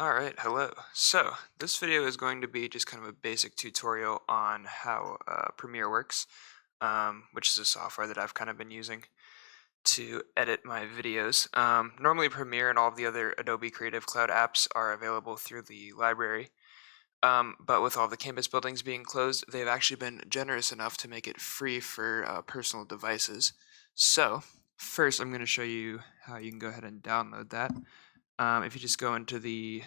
Alright, hello. So, this video is going to be just kind of a basic tutorial on how Premiere works, which is a software that I've kind of been using to edit my videos. Normally Premiere and all of the other Adobe Creative Cloud apps are available through the library, but with all the campus buildings being closed, they've actually been generous enough to make it free for personal devices. So, first I'm going to show you how you can go ahead and download that. If you just go into the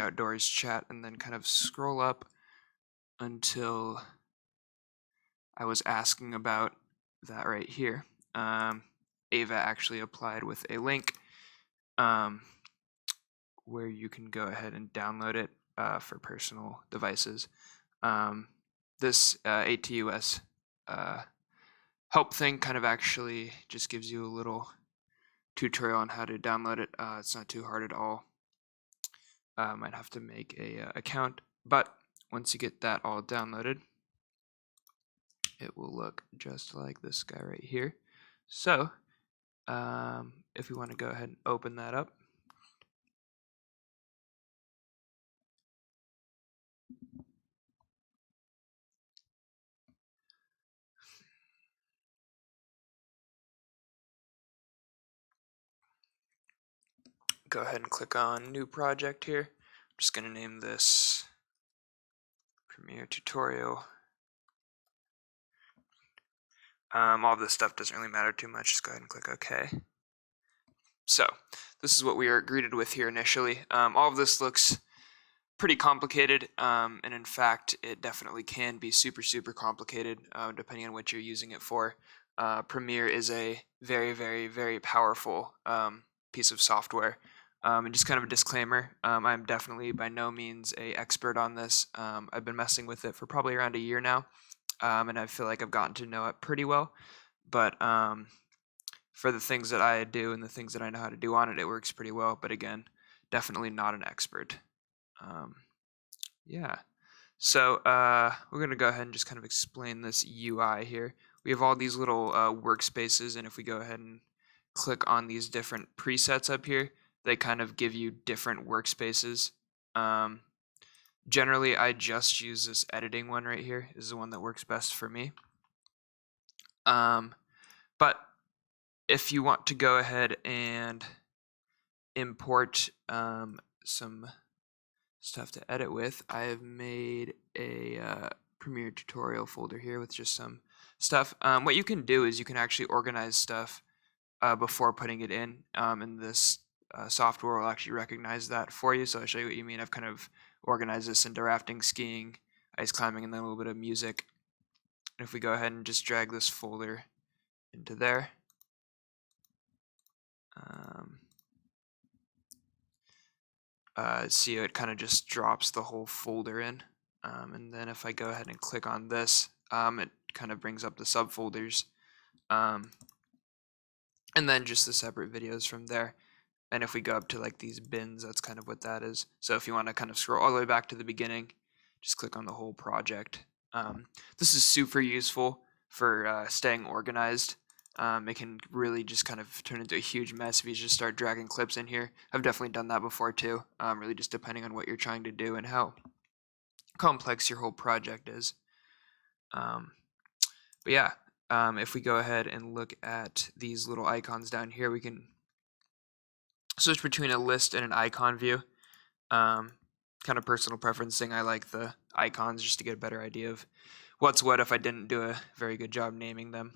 Outdoors chat and then kind of scroll up until I was asking about that right here. Ava actually applied with a link where you can go ahead and download it for personal devices. This ATUS help thing kind of actually just gives you a little tutorial on how to download it. It's not too hard at all. Might have to make a account, but once you get that all downloaded, it will look just like this guy right here. So if we want to go ahead and open that up, go ahead and click on new project here. I'm just going to name this Premiere tutorial. All this stuff doesn't really matter too much. Just go ahead and click OK. So this is what we are greeted with here initially. All of this looks pretty complicated, and in fact it definitely can be super complicated depending on what you're using it for. Premiere is a very powerful piece of software. And just kind of a disclaimer, I'm definitely by no means an expert on this. I've been messing with it for probably around a year now, and I feel like I've gotten to know it pretty well. But for the things that I do and the things that I know how to do on it, it works pretty well. But again, definitely not an expert. Yeah. So we're going to go ahead and just kind of explain this UI here. We have all these little workspaces, and if we go ahead and click on these different presets up here, they kind of give you different workspaces. Generally, I just use this editing one right here. This is the one that works best for me. But if you want to go ahead and import some stuff to edit with, I have made a Premiere tutorial folder here with just some stuff. What you can do is you can actually organize stuff before putting it in, and this software will actually recognize that for you. So I'll show you what you mean. I've kind of organized this into rafting, skiing, ice climbing, and then a little bit of music. And if we go ahead and just drag this folder into there, see how it kind of just drops the whole folder in. And then if I go ahead and click on this, it kind of brings up the subfolders, and then just the separate videos from there. And if we go up to like these bins, that's kind of what that is. So if you want to kind of scroll all the way back to the beginning, just click on the whole project. This is super useful for staying organized. It can really just kind of turn into a huge mess if you just start dragging clips in here. I've definitely done that before too, really just depending on what you're trying to do and how complex your whole project is. But yeah, if we go ahead and look at these little icons down here, we can switch between a list and an icon view. Kind of personal preference thing. I like the icons just to get a better idea of what's what if I didn't do a very good job naming them.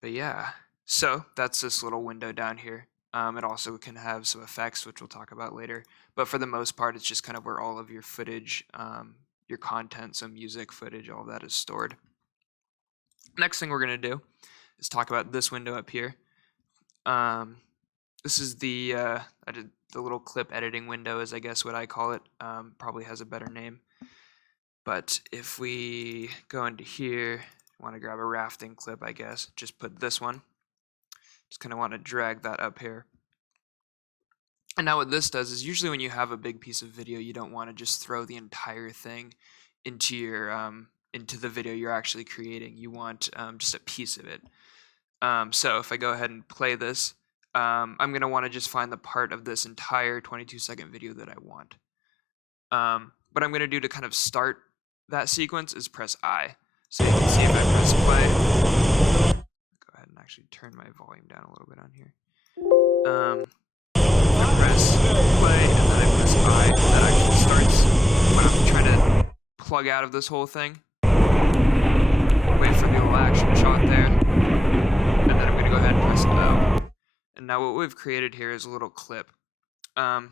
But yeah, so that's this little window down here. It also can have some effects, which we'll talk about later. But for the most part, it's just kind of where all of your footage, your content, so music, footage, all of that is stored. Next thing we're going to do is talk about this window up here. This is the little clip editing window, is I guess what I call it. Probably has a better name. But if we go into here, want to grab a rafting clip, I guess, just put this one. Just kind of want to drag that up here. And now what this does is usually when you have a big piece of video, you don't want to just throw the entire thing into your into the video you're actually creating. You want just a piece of it. So if I go ahead and play this, I'm going to want to just find the part of this entire 22-second video that I want. What I'm going to do to kind of start that sequence is press I. So you can see if I press play, go ahead and actually turn my volume down a little bit on here. I press play and then I press I, and that actually starts when I'm trying to plug out of this whole thing. Wait for the little action shot there, and then I'm going to go ahead and press O. And now what we've created here is a little clip. And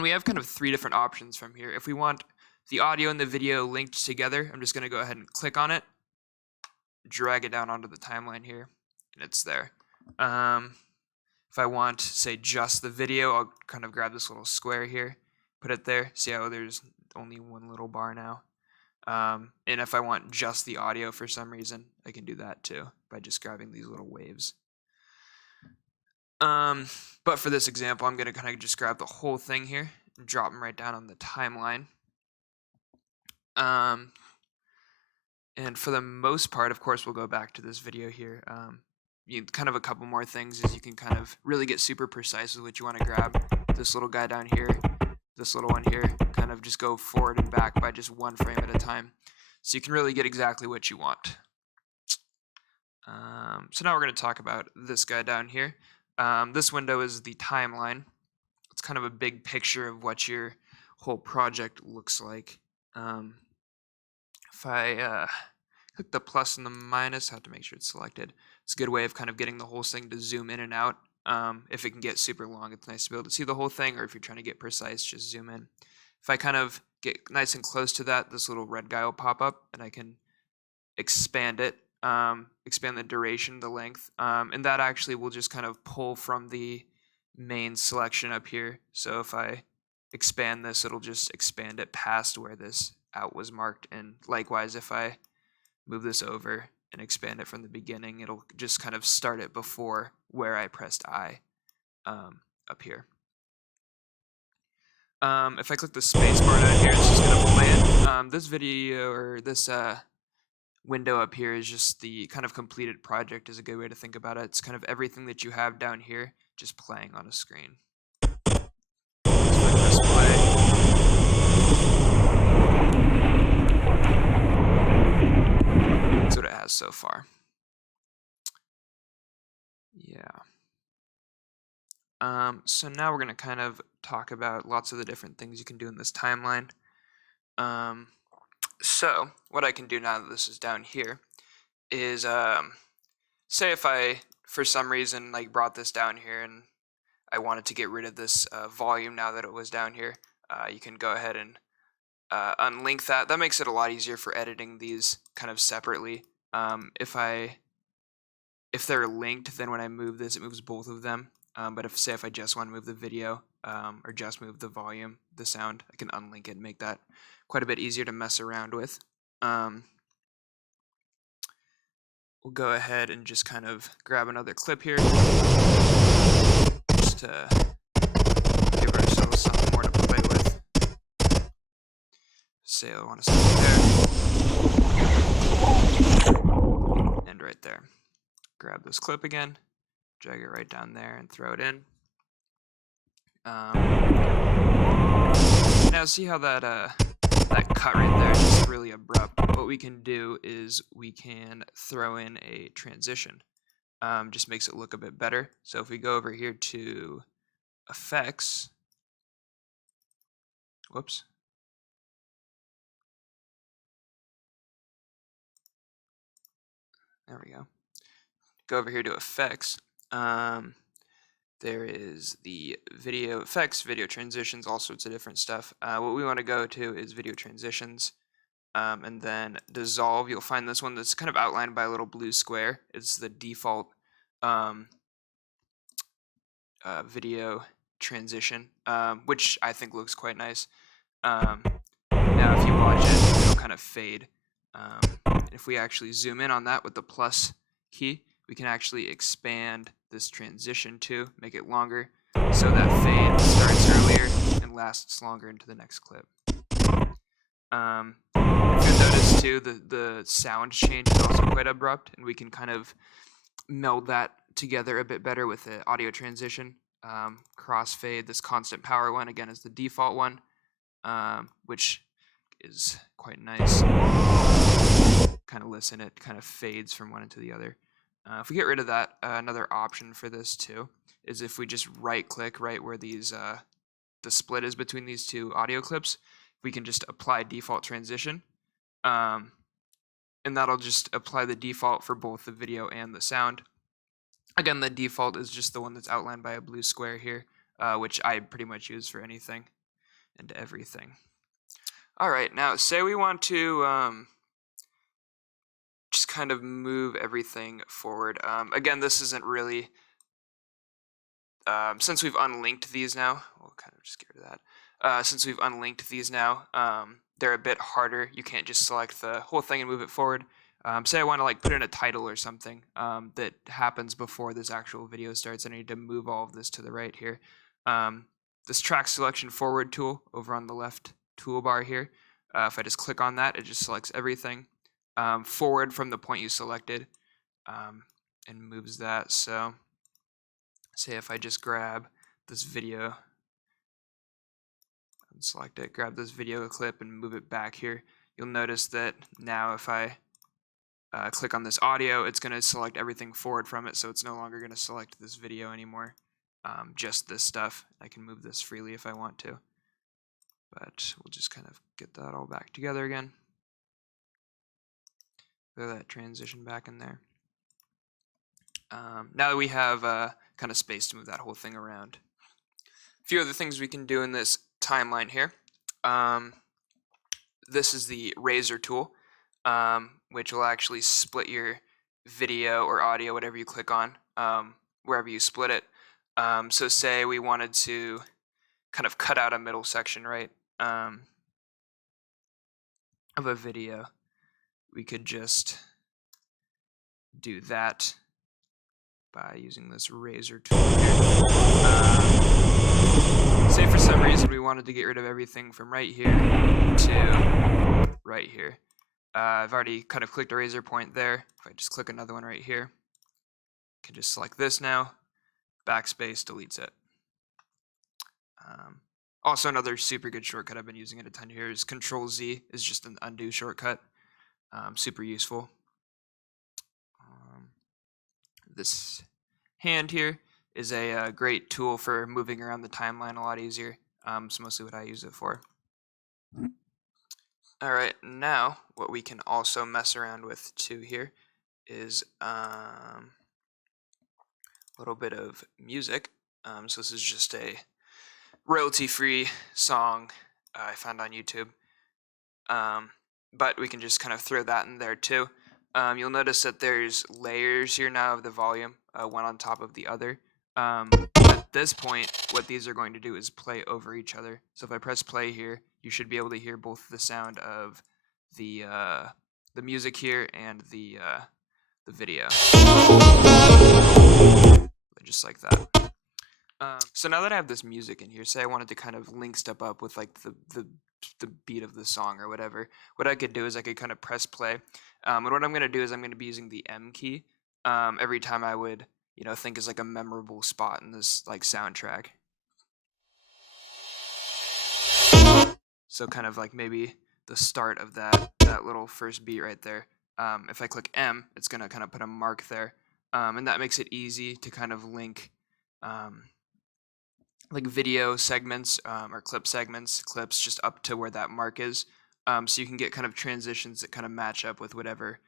we have kind of 3 different options from here. If we want the audio and the video linked together, I'm just going to go ahead and click on it, drag it down onto the timeline here, and it's there. If I want, say, just the video, I'll kind of grab this little square here, put it there. See how there's only one little bar now? And if I want just the audio for some reason, I can do that too by just grabbing these little waves. But for this example, I'm going to kind of just grab the whole thing here and drop them right down on the timeline. And for the most part, of course, we'll go back to this video here. Kind of a couple more things is you can kind of really get super precise with what you want to grab. This little guy down here, this little one here, kind of just go forward and back by just 1 frame at a time. So you can really get exactly what you want. So now we're going to talk about this guy down here. This window is the timeline. It's kind of a big picture of what your whole project looks like. If I click the plus and the minus, I have to make sure it's selected. It's a good way of kind of getting the whole thing to zoom in and out. If it can get super long, it's nice to be able to see the whole thing, or if you're trying to get precise, just zoom in. If I kind of get nice and close to that, this little red guy will pop up, and I can expand it, expand the duration, the length, and that actually will just kind of pull from the main selection up here. So if I expand this, it'll just expand it past where this out was marked, and likewise, if I move this over and expand it from the beginning, it'll just kind of start it before where I pressed I up here. If I click the space bar down here, it's just going to play it. This video, or this window up here, is just the kind of completed project, is a good way to think about it. It's kind of everything that you have down here just playing on a screen. So I press play. That's what it has so far. Yeah. So now we're going to kind of talk about lots of the different things you can do in this timeline. So what I can do now that this is down here is, say if I, for some reason, like brought this down here and I wanted to get rid of this volume now that it was down here, you can go ahead and unlink that. That makes it a lot easier for editing these kind of separately. If they're linked, then when I move this, it moves both of them. But if I just want to move the video or just move the volume, the sound, I can unlink it and make that quite a bit easier to mess around with. We'll go ahead and just kind of grab another clip here, just to give ourselves something more to play with. Say I want to start there, and right there. Grab this clip again, drag it right down there, and throw it in. Now see how that cut right there is really abrupt. What we can do is we can throw in a transition. Just makes it look a bit better. So if we go over here to effects, whoops. There we go. Go over here to effects. There is the video effects, video transitions, all sorts of different stuff. What we want to go to is video transitions, and then dissolve. You'll find this one that's kind of outlined by a little blue square. It's the default video transition, which I think looks quite nice. Now if you watch it, it'll kind of fade. If we actually zoom in on that with the plus key, we can actually expand this transition too, make it longer, so that fade starts earlier and lasts longer into the next clip. You can notice too the sound change is also quite abrupt, and we can kind of meld that together a bit better with the audio transition. Crossfade, this constant power one, again, is the default one, which is quite nice. Kind of listen, it kind of fades from one into the other. If we get rid of that, another option for this too is if we just right-click right where these the split is between these two audio clips, we can just apply default transition, and that'll just apply the default for both the video and the sound. Again, the default is just the one that's outlined by a blue square here, which I pretty much use for anything and everything. All right, now say we want to just kind of move everything forward. Again, this isn't really, since we've unlinked these now, we'll kind of just get rid of that. Since we've unlinked these now, they're a bit harder. You can't just select the whole thing and move it forward. Say I want to like put in a title or something that happens before this actual video starts. I need to move all of this to the right here. This track selection forward tool over on the left toolbar here, if I just click on that, it just selects everything forward from the point you selected and moves that. So say if I just grab this video and select it, grab this video clip and move it back here, you'll notice that now if I click on this audio, it's going to select everything forward from it, so it's no longer going to select this video anymore, just this stuff. I can move this freely if I want to, but we'll just kind of get that all back together again. Throw that transition back in there. Now that we have kind of space to move that whole thing around. A few other things we can do in this timeline here. This is the razor tool, which will actually split your video or audio, whatever you click on, wherever you split it. So say we wanted to kind of cut out a middle section, right, of a video. We could just do that by using this razor tool here. Say for some reason we wanted to get rid of everything from right here to right here. I've already kind of clicked a razor point there. If I just click another one right here, I can just select this now, backspace deletes it. Also, another super good shortcut I've been using it a ton here is Control-Z is just an undo shortcut. Super useful. This hand here is a great tool for moving around the timeline a lot easier. It's mostly what I use it for. All right, now what we can also mess around with too here is a little bit of music. So this is just a royalty-free song I found on YouTube. But we can just kind of throw that in there too. You'll notice that there's layers here now of the volume, one on top of the other. At this point, what these are going to do is play over each other. So if I press play here, you should be able to hear both the sound of the music here and the video, just like that. So now that I have this music in here, say I wanted to kind of link stuff up with like the beat of the song or whatever, what I could do is I could kind of press play. And what I'm going to do is I'm going to be using the M key every time I would, think is like a memorable spot in this like soundtrack. So kind of like maybe the start of that little first beat right there. If I click M, it's going to kind of put a mark there. And that makes it easy to kind of link like video segments or clips just up to where that mark is. So you can get kind of transitions that kind of match up with whatever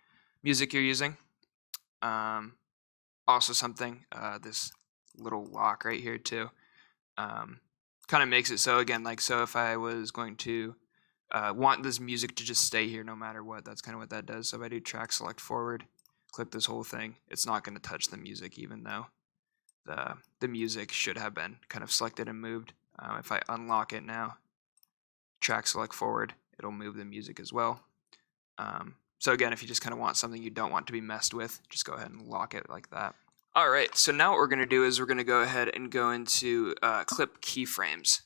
music you're using. Also something, this little lock right here too, kind of makes it so, again, like, so if I was going to want this music to just stay here no matter what, that's kind of what that does. So if I do track select forward, click this whole thing, it's not going to touch the music, even though the music should have been kind of selected and moved. If I unlock it now, track select forward, it'll move the music as well. So again, if you just kind of want something you don't want to be messed with, just go ahead and lock it like that. All right, so now what we're going to do is we're going to go ahead and go into clip keyframes.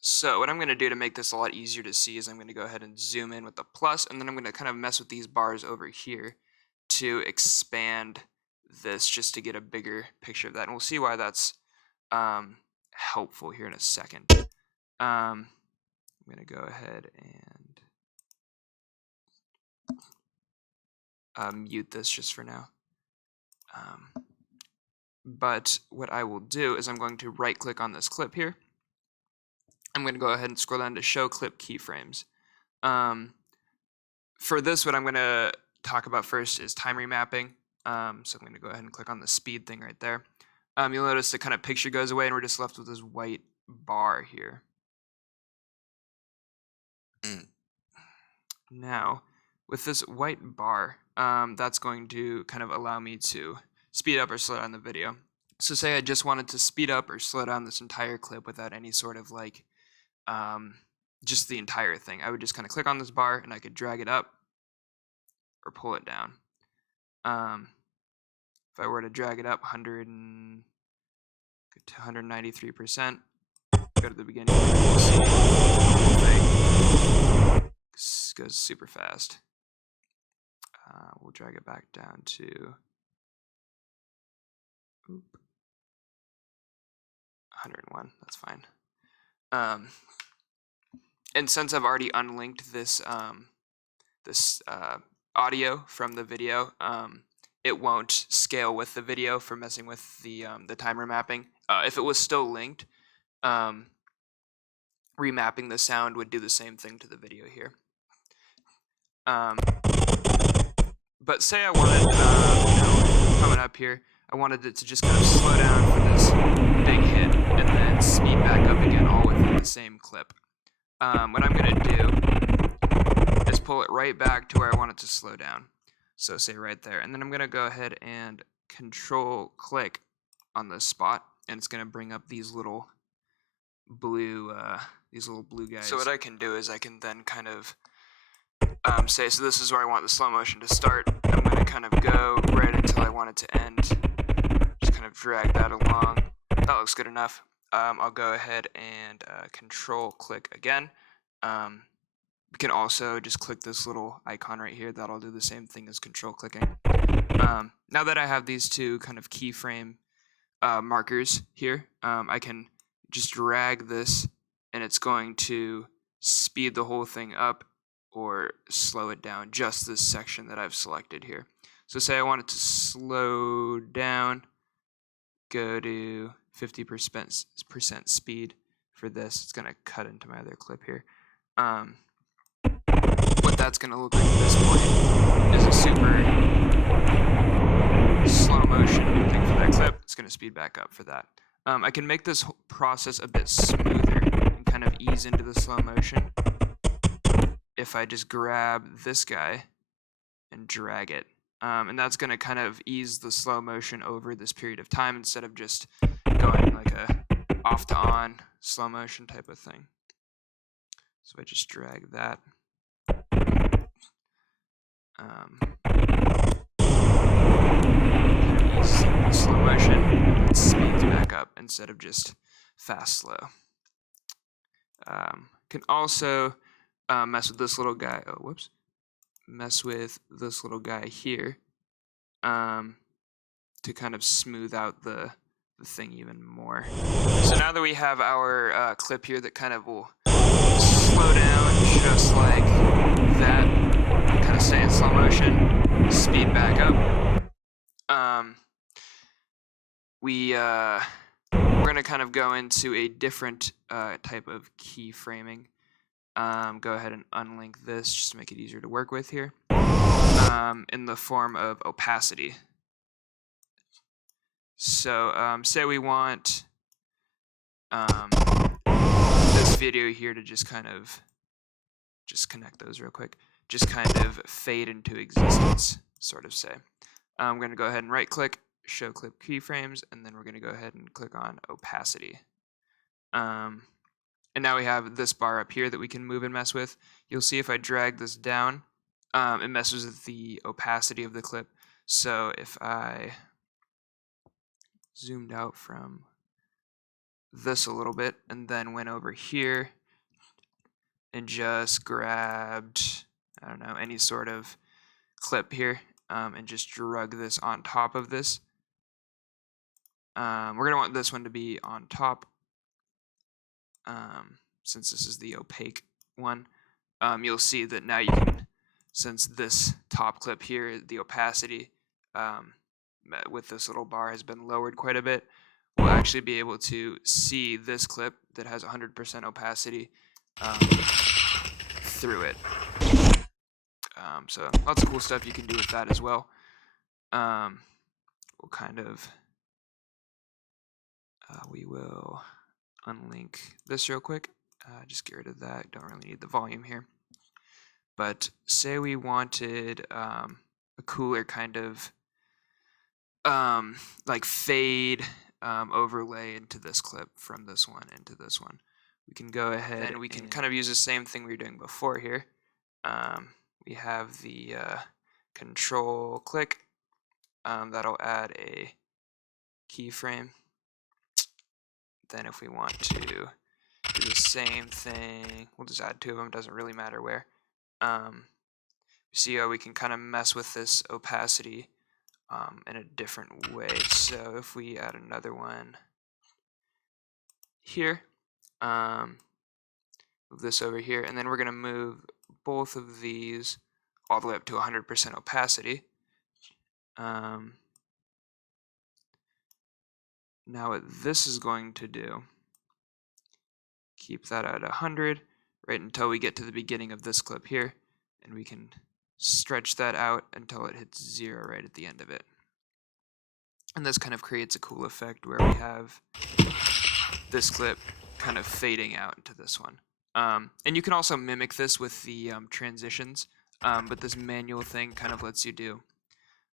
So what I'm going to do to make this a lot easier to see is I'm going to go ahead and zoom in with the plus, and then I'm going to kind of mess with these bars over here to expand this just to get a bigger picture of that. And we'll see why that's helpful here in a second. I'm going to go ahead and mute this just for now. But what I will do is I'm going to right click on this clip here. I'm going to go ahead and scroll down to show clip keyframes. For this, what I'm going to talk about first is time remapping. So I'm going to go ahead and click on the speed thing right there. You'll notice the kind of picture goes away and we're just left with this white bar here. Now, with this white bar, that's going to kind of allow me to speed up or slow down the video. So say I just wanted to speed up or slow down this entire clip without any sort of like, just the entire thing. I would just kind of click on this bar and I could drag it up or pull it down. If I were to drag it up 193%, go to the beginning, this goes super fast. We'll drag it back down to 101. That's fine. And since I've already unlinked this audio from the video, it won't scale with the video for messing with the time remapping. If it was still linked, remapping the sound would do the same thing to the video here. But say I wanted, coming up here, I wanted it to just kind of slow down for this big hit and then speed back up again, all within the same clip. What I'm going to do is pull it right back to where I want it to slow down. So say right there. And then I'm going to go ahead and control click on this spot, and it's going to bring up these little blue guys. So what I can do is I can then kind of say, so this is where I want the slow motion to start. I'm going to kind of go right until I want it to end. Just kind of drag that along. That looks good enough. I'll go ahead and control click again. We can also just click this little icon right here. That'll do the same thing as control clicking. Now that I have these two kind of keyframe markers here, I can just drag this and it's going to speed the whole thing up or slow it down, just this section that I've selected here. So say I want it to slow down, go to 50% speed for this. It's going to cut into my other clip here. What that's going to look like at this point is a super slow motion thing for that clip. It's going to speed back up for that. I can make this process a bit smoother and kind of ease into the slow motion if I just grab this guy and drag it. And that's going to kind of ease the slow motion over this period of time instead of just going like a off to on slow motion type of thing. So I just drag that. Ease the slow motion and it speeds back up instead of just fast slow. Can also mess with this little guy. Oh, whoops. Mess with this little guy here to kind of smooth out the thing even more. So now that we have our clip here that kind of will slow down just like that, kind of stay in slow motion, speed back up. We're going to kind of go into a different type of keyframing. Go ahead and unlink this just to make it easier to work with here. In the form of opacity. So say we want this video here to just kind of connect those real quick, just kind of fade into existence, sort of say. I'm going to go ahead and right click, show clip keyframes, and then we're going to go ahead and click on opacity. And now we have this bar up here that we can move and mess with. You'll see if I drag this down, it messes with the opacity of the clip. So if I zoomed out from this a little bit and then went over here and just grabbed, I don't know, any sort of clip here, and just drug this on top of this. We're going to want this one to be on top, since this is the opaque one. You'll see that now you can, since this top clip here, the opacity with this little bar has been lowered quite a bit, we'll actually be able to see this clip that has 100% opacity through it. So lots of cool stuff you can do with that as well. We'll kind of, we will unlink this real quick. Just get rid of that. Don't really need the volume here. But say we wanted a cooler kind of like fade overlay into this clip from this one into this one. We can go ahead and we can kind of use the same thing we were doing before here. We have the control click. That'll add a keyframe. Then if we want to do the same thing, we'll just add two of them, doesn't really matter where. See how we can kind of mess with this opacity in a different way. So if we add another one here, move this over here, and then we're going to move both of these all the way up to 100% opacity. Now what this is going to do, keep that at 100 right until we get to the beginning of this clip here, and we can stretch that out until it hits 0 right at the end of it. And this kind of creates a cool effect where we have this clip kind of fading out into this one. And you can also mimic this with the transitions, but this manual thing kind of lets you do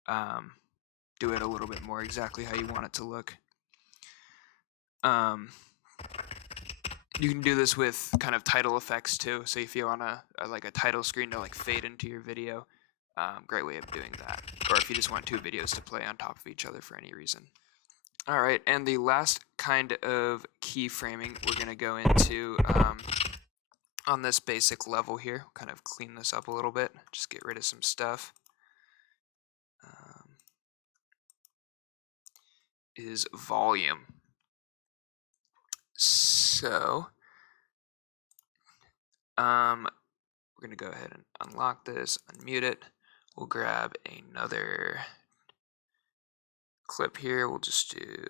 it a little bit more exactly how you want it to look. You can do this with kind of title effects too. So if you want like a title screen to like fade into your video, great way of doing that. Or if you just want two videos to play on top of each other for any reason. All right, and the last kind of keyframing we're going to go into on this basic level here. Kind of clean this up a little bit, just get rid of some stuff. Is volume. So we're going to go ahead and unlock this, unmute it. We'll grab another clip here. We'll just do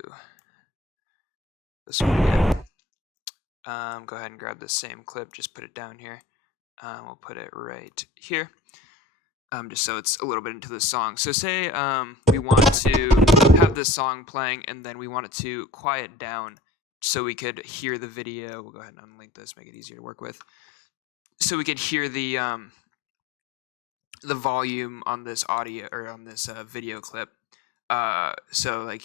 this one again. Go ahead and grab the same clip, just put it down here. We'll put it right here, just so it's a little bit into the song. So say we want to have this song playing and then we want it to quiet down so we could hear the video. We'll go ahead and unlink this, make it easier to work with. So we could hear the volume on this audio or on this video clip. So like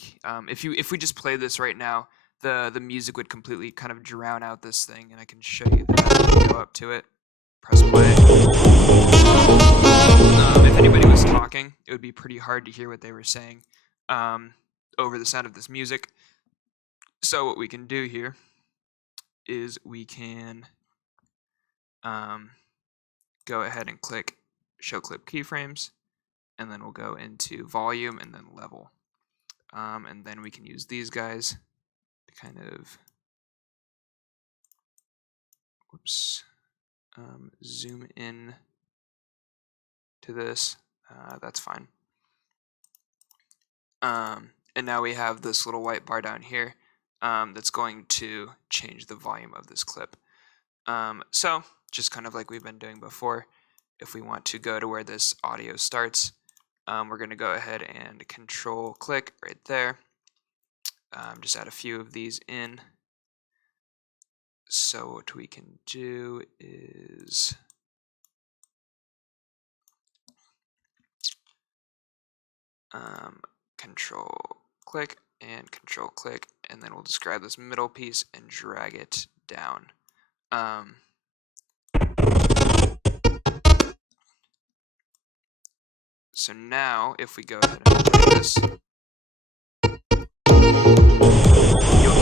if we just play this right now, the music would completely kind of drown out this thing, and I can show you that. Go up to it, press play. If anybody was talking, it would be pretty hard to hear what they were saying over the sound of this music. So what we can do here is we can go ahead and click Show Clip Keyframes, and then we'll go into Volume and then Level. And then we can use these guys to kind of zoom in to this. That's fine. And now we have this little white bar down here that's going to change the volume of this clip. So just kind of like we've been doing before, if we want to go to where this audio starts, we're going to go ahead and control click right there. Just add a few of these in. So what we can do is control click and control click, and then we'll just grab this middle piece and drag it down. So now if we go ahead and play this, you'll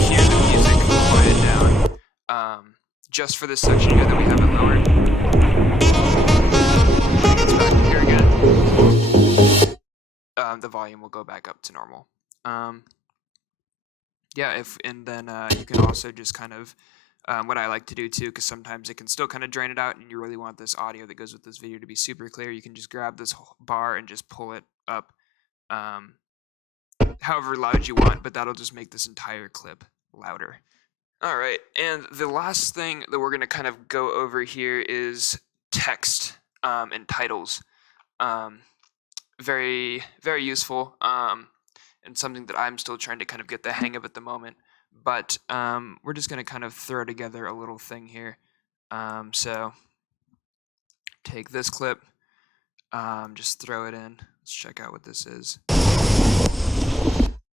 hear the music quiet down. Just for this section here that we haven't lowered. the volume will go back up to normal. Yeah, and then you can also just kind of, what I like to do too, because sometimes it can still kind of drain it out and you really want this audio that goes with this video to be super clear, you can just grab this whole bar and just pull it up however loud you want, but that'll just make this entire clip louder. Alright, and the last thing that we're going to kind of go over here is text and titles. Very, very useful, and something that I'm still trying to kind of get the hang of at the moment. But we're just going to kind of throw together a little thing here. So take this clip, just throw it in. Let's check out what this is.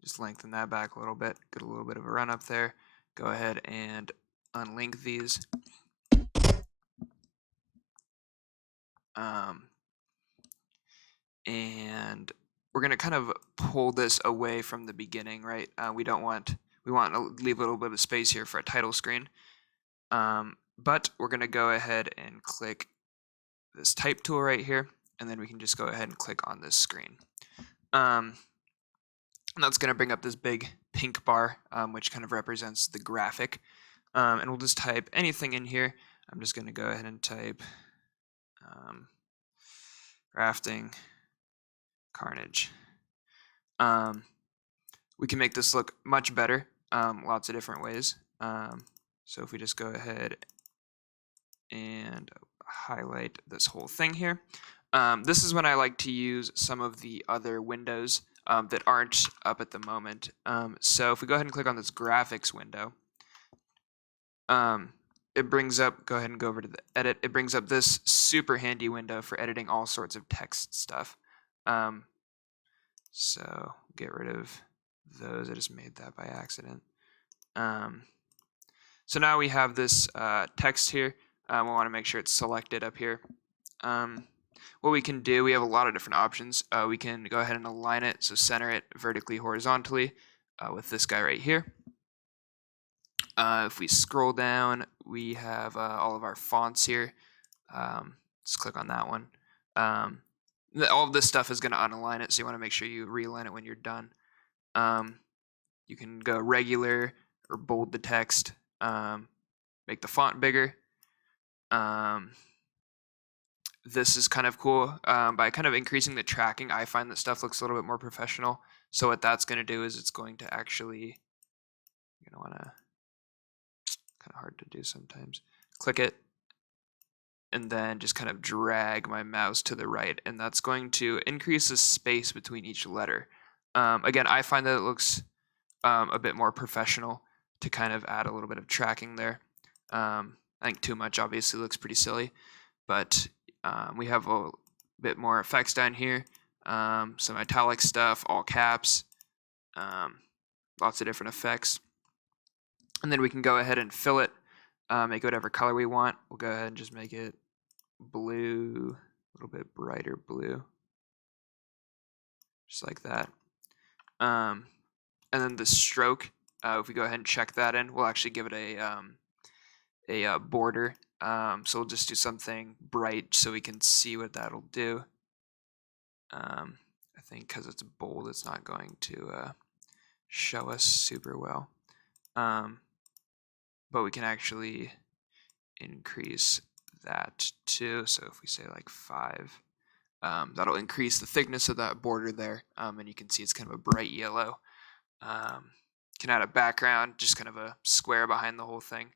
Just lengthen that back a little bit, get a little bit of a run up there. Go ahead and unlink these. And we're going to kind of pull this away from the beginning, right? We want to leave a little bit of space here for a title screen. But we're going to go ahead and click this type tool right here, and then we can just go ahead and click on this screen. And that's going to bring up this big pink bar, which kind of represents the graphic. And we'll just type anything in here. I'm just going to go ahead and type rafting carnage. We can make this look much better, lots of different ways. So if we just go ahead and highlight this whole thing here. This is when I like to use some of the other windows that aren't up at the moment. So if we go ahead and click on this graphics window, it brings up, go ahead and go over to the edit, it brings up this super handy window for editing all sorts of text stuff. So get rid of those, I just made that by accident. So now we have this text here. We want to make sure it's selected up here. What we can do, we have a lot of different options. We can go ahead and align it, so center it vertically, horizontally with this guy right here. If we scroll down, we have all of our fonts here. Let's click on that one. All of this stuff is going to unalign it, so you want to make sure you realign it when you're done. You can go regular or bold the text, make the font bigger. This is kind of cool. By kind of increasing the tracking, I find that stuff looks a little bit more professional. So what that's going to do is it's going to actually, you're going to want to, kind of hard to do sometimes, click it, and then just kind of drag my mouse to the right, and that's going to increase the space between each letter. Again, I find that it looks a bit more professional to kind of add a little bit of tracking there. I think too much obviously looks pretty silly, but we have a bit more effects down here, some italic stuff, all caps, lots of different effects. And then we can go ahead and fill it, make whatever color we want. We'll go ahead and just make it blue, a little bit brighter blue, just like that. And then the stroke, if we go ahead and check that in, we'll actually give it a border. So we'll just do something bright so we can see what that'll do. I think because it's bold, it's not going to show us super well. But we can actually increase that too. So if we say like 5, that'll increase the thickness of that border there. And you can see it's kind of a bright yellow. Can add a background, just kind of a square behind the whole thing.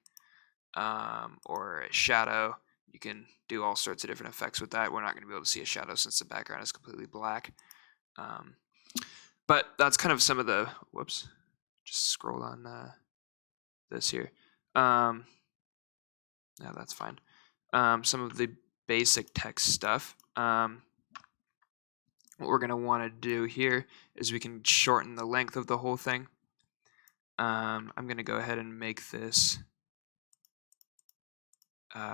Or a shadow. You can do all sorts of different effects with that. We're not going to be able to see a shadow since the background is completely black. But that's kind of some of the, whoops, just scroll on this here. No, that's fine. Some of the basic text stuff. What we're going to want to do here is we can shorten the length of the whole thing. I'm going to go ahead and make this,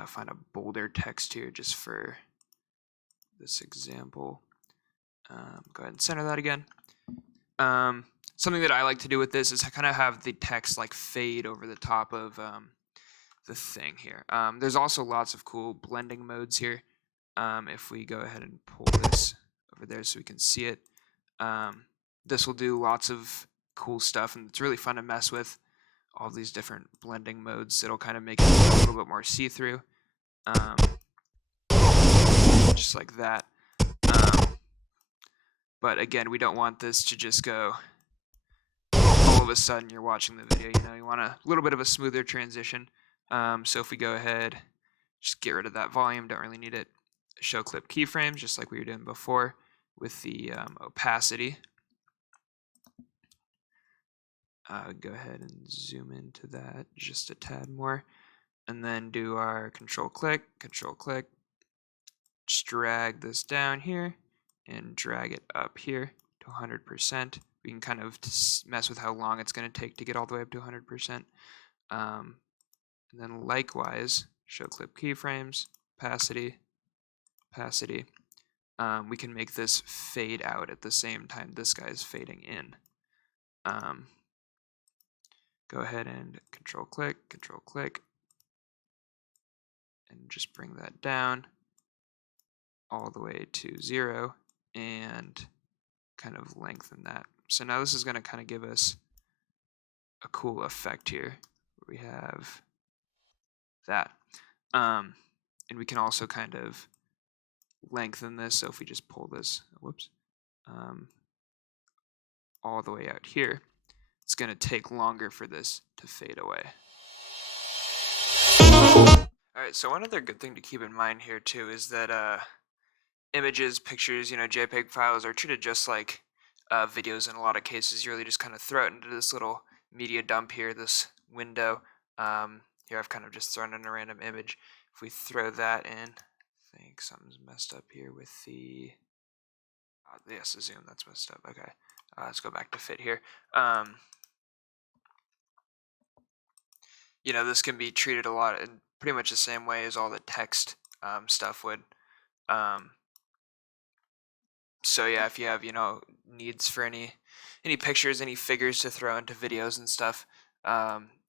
find a bolder text here just for this example. Go ahead and center that again. Something that I like to do with this is I kind of have the text like fade over the top of the thing here. There's also lots of cool blending modes here. If we go ahead and pull this over there so we can see it, This will do lots of cool stuff, and it's really fun to mess with all these different blending modes. It'll kind of make it a little bit more see-through, just like that. But again, we don't want this to just go all of a sudden you're watching the video. You know, you want a little bit of a smoother transition. So if we go ahead, just get rid of that volume, don't really need it. Show clip keyframes, just like we were doing before with the opacity. Go ahead and zoom into that just a tad more, and then do our control click, just drag this down here and drag it up here to 100%. We can kind of mess with how long it's going to take to get all the way up to 100%. And then likewise, show clip keyframes, opacity. We can make this fade out at the same time this guy is fading in. Go ahead and control click, and just bring that down all the way to 0 and kind of lengthen that. So now this is going to kind of give us a cool effect here. We have that. And we can also kind of lengthen this. So if we just pull this, all the way out here, it's going to take longer for this to fade away. Alright, so one other good thing to keep in mind here too is that images, pictures, JPEG files are treated just like videos in a lot of cases. You really just kind of throw it into this little media dump here, this window. Here I've kind of just thrown in a random image. If we throw that in, I think something's messed up here with the, yes, the zoom, that's messed up. Okay, let's go back to fit here. This can be treated a lot in pretty much the same way as all the text stuff would. So yeah, if you have needs for any pictures, any figures to throw into videos and stuff,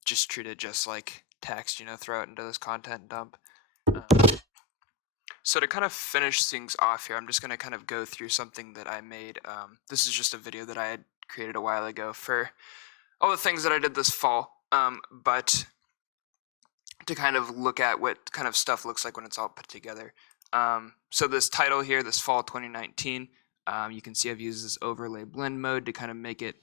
just treat it just like text. Throw it into this content dump. So to kind of finish things off here, I'm just going to kind of go through something that I made. This is just a video that I had created a while ago for all the things that I did this fall. But to kind of look at what kind of stuff looks like when it's all put together. So this title here, this fall 2019, you can see I've used this overlay blend mode to kind of make it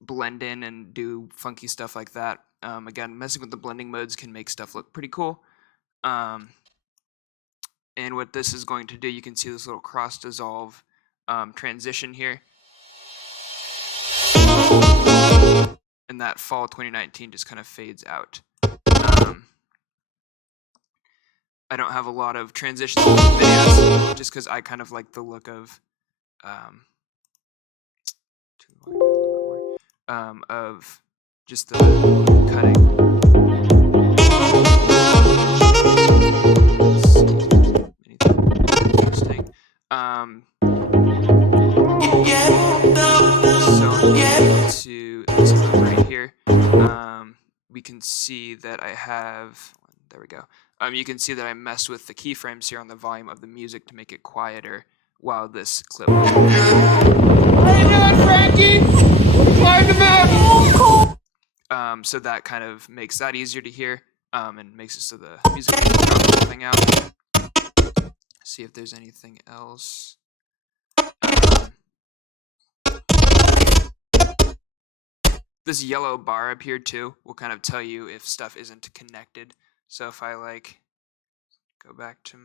blend in and do funky stuff like that. Again, messing with the blending modes can make stuff look pretty cool. And what this is going to do, you can see this little cross dissolve transition here. And that fall 2019 just kind of fades out. I don't have a lot of transitions in videos just because I kind of like the look of just the cutting. Anything interesting. So to this clip right here, we can see that I have. There we go. You can see that I messed with the keyframes here on the volume of the music to make it quieter while this clip was How you doing, Frankie? Climb the mountain. So that kind of makes that easier to hear, and makes it so the music can drop everything out. See if there's anything else. This yellow bar up here too will kind of tell you if stuff isn't connected. So if I go back to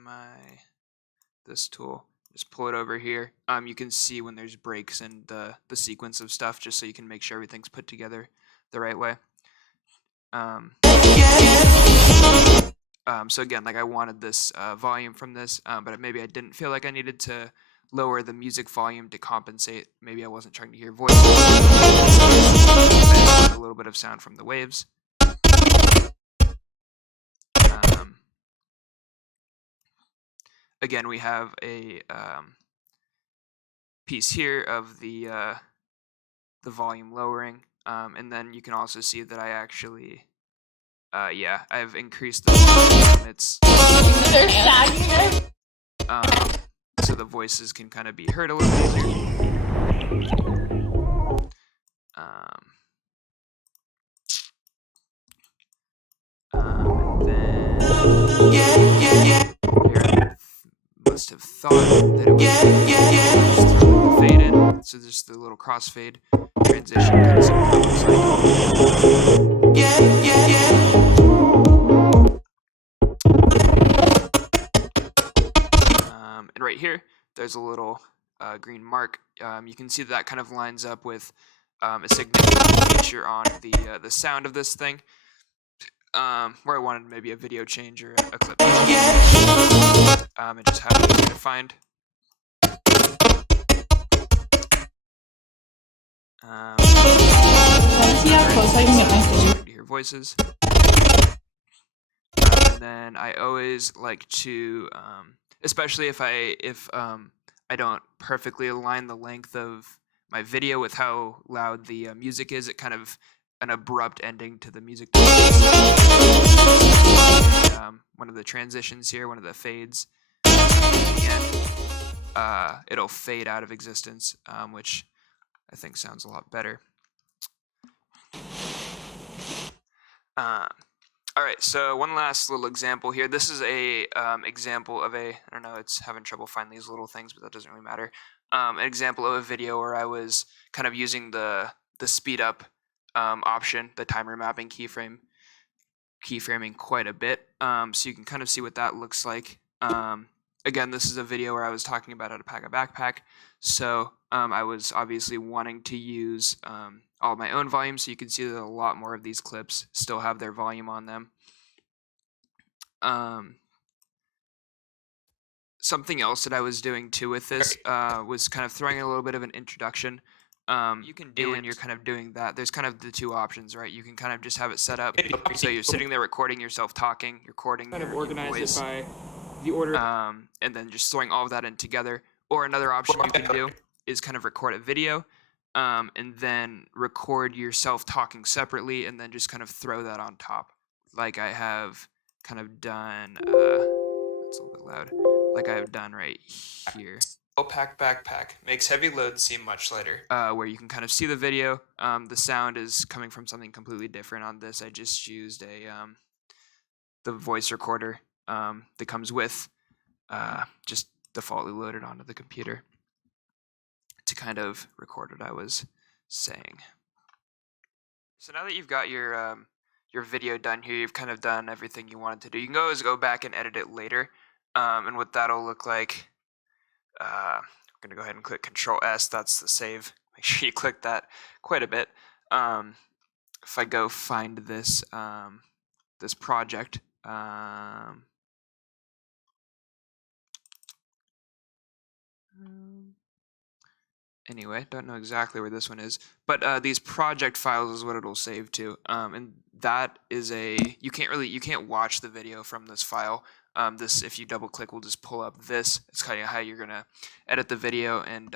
this tool, just pull it over here, you can see when there's breaks in the sequence of stuff, just so you can make sure everything's put together the right way. So again, I wanted this volume from this, but maybe I didn't feel like I needed to lower the music volume to compensate. Maybe I wasn't trying to hear voices. A little bit of sound from the waves. Again, we have a piece here of the volume lowering, and then you can also see that I actually, I've increased the volume limits. So the voices can kind of be heard a little bit easier. And then here, must have thought that it was just throwing the fade in. So just the little crossfade transition kind of see what that looks like. And right here, there's a little green mark. You can see that kind of lines up with a significant feature on the sound of this thing. Where I wanted maybe a video change or a clip change. And just have it easy to find. To hear voices. And then I always like to, especially if I don't perfectly align the length of my video with how loud the music is, it kind of an abrupt ending to the music. One of the transitions here, one of the fades, it'll fade out of existence, which I think sounds a lot better. All right, so one last little example here. This is a example of I don't know, it's having trouble finding these little things, but that doesn't really matter. An example of a video where I was kind of using the speed up option, the time remapping keyframing quite a bit. So you can kind of see what that looks like. Again, this is a video where I was talking about how to pack a backpack. So I was obviously wanting to use all my own volume, so you can see that a lot more of these clips still have their volume on them. Something else that I was doing too with this was kind of throwing a little bit of an introduction. You can do when you're kind of doing that. There's kind of the two options, right? You can kind of just have it set up so you're sitting there recording yourself talking, recording Kind of your organize voice, it by the order. and then just throwing all of that in together. Or another option you can do is kind of record a video, and then record yourself talking separately, and then just kind of throw that on top, like I have kind of done. That's a little bit loud. Like I have done right here. Pack backpack makes heavy loads seem much lighter. Where you can kind of see the video. The sound is coming from something completely different on this. I just used the voice recorder that comes with just defaultly loaded onto the computer to kind of record what I was saying. So now that you've got your video done here, you've kind of done everything you wanted to do. You can always go back and edit it later, and what that'll look like. I'm gonna go ahead and click Control S. That's the save. Make sure you click that quite a bit. If I go find this this project. Anyway, don't know exactly where this one is, but these project files is what it'll save to, and that is you can't watch the video from this file. This, if you double click, will just pull up this. It's kind of how you're gonna edit the video and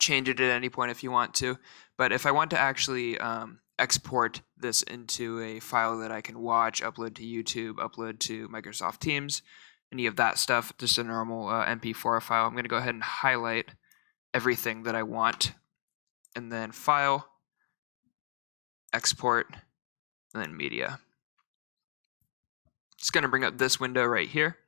change it at any point if you want to. But if I want to actually export this into a file that I can watch, upload to YouTube, upload to Microsoft Teams, any of that stuff, just a normal MP4 file, I'm gonna go ahead and highlight everything that I want, and then File, Export, and then Media. It's going to bring up this window right here.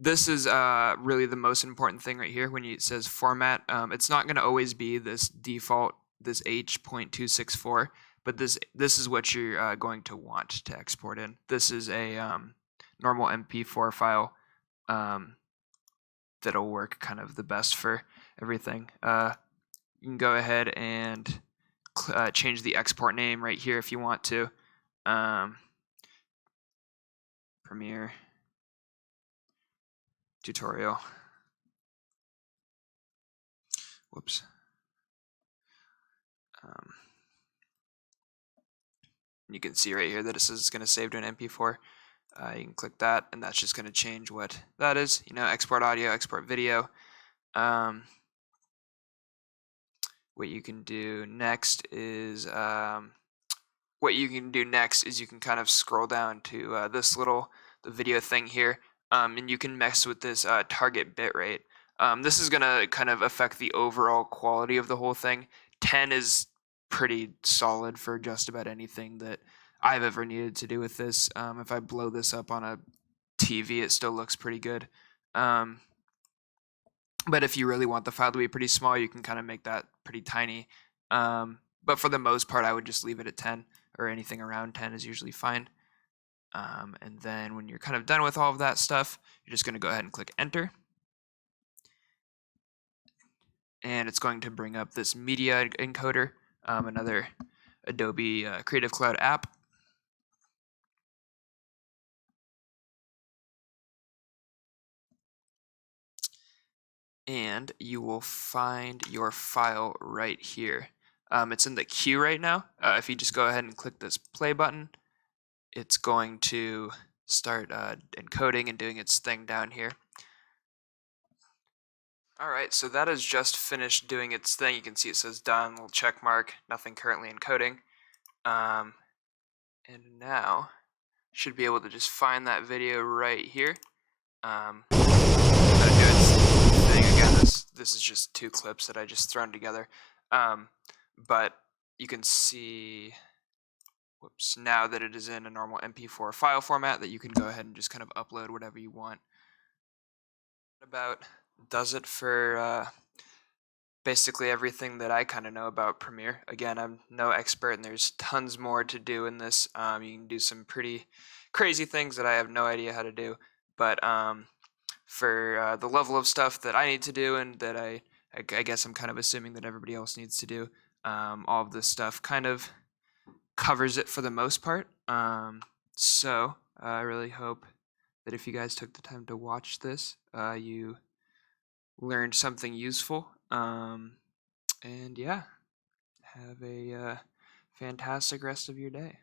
This is really the most important thing right here when it says Format. It's not going to always be this default, this H.264, but this is what you're going to want to export in. This is a normal MP4 file. That'll work kind of the best for everything. You can go ahead and change the export name right here if you want to. Premiere tutorial. Whoops. You can see right here that it says it's going to save to an MP4. You can click that, and that's just going to change what that is. You know, export audio, export video. What you can do next is you can kind of scroll down to this little the video thing here, and you can mess with this target bitrate. This is going to kind of affect the overall quality of the whole thing. 10 is pretty solid for just about anything that I've ever needed to do with this. If I blow this up on a TV, it still looks pretty good. But if you really want the file to be pretty small, you can kind of make that pretty tiny. But for the most part, I would just leave it at 10, or anything around 10 is usually fine. And then when you're kind of done with all of that stuff, you're just going to go ahead and click enter. And it's going to bring up this media encoder, another Adobe Creative Cloud app. And you will find your file right here. It's in the queue right now. If you just go ahead and click this play button, it's going to start encoding and doing its thing down here. Alright, so that has just finished doing its thing. You can see it says done, little check mark, nothing currently encoding. And now, should be able to just find that video right here. Do its thing again. This is just 2 clips that I just thrown together. But you can see, whoops, now that it is in a normal MP4 file format, that you can go ahead and just kind of upload whatever you want. About does it for basically everything that I kind of know about Premiere. Again, I'm no expert, and there's tons more to do in this. You can do some pretty crazy things that I have no idea how to do, but for the level of stuff that I need to do, and that I guess I'm kind of assuming that everybody else needs to do, all of this stuff kind of covers it for the most part. So I really hope that if you guys took the time to watch this, you learned something useful. And yeah, have a fantastic rest of your day.